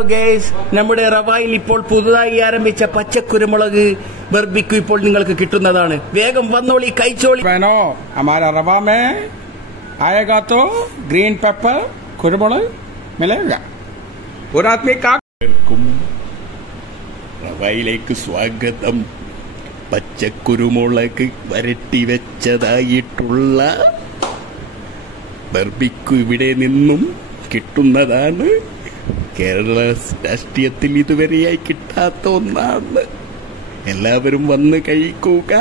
Guys, നമ്മുടെ റവായിൽ ഇപ്പോൾ പുതുതായി ആരംഭിച്ച പച്ചക്കുരുമുളക് ബർബിക്യൂ ഇപ്പോൾ നിങ്ങൾക്ക് കിട്ടുന്നതാണ്. വേഗം വന്നോളി, കഴിച്ചോളി. हमारा रवा में आएगा तो ग्रीन पेपर कुरुमुളക് मिलेगा और आदमी का റവായിലേക്ക് സ്വാഗതം. പച്ചക്കുരുമുളക് വരട്ടി വെച്ചതായിട്ടുള്ള ബർബിക്യൂ ഇവിടെ നിന്നും കിട്ടുന്നതാണ്. കേരള രാഷ്ട്രീയത്തിൽ ഇതുവരെയായി കിട്ടാത്ത ഒന്നാണ്. എല്ലാവരും വന്ന് കഴിക്കുക.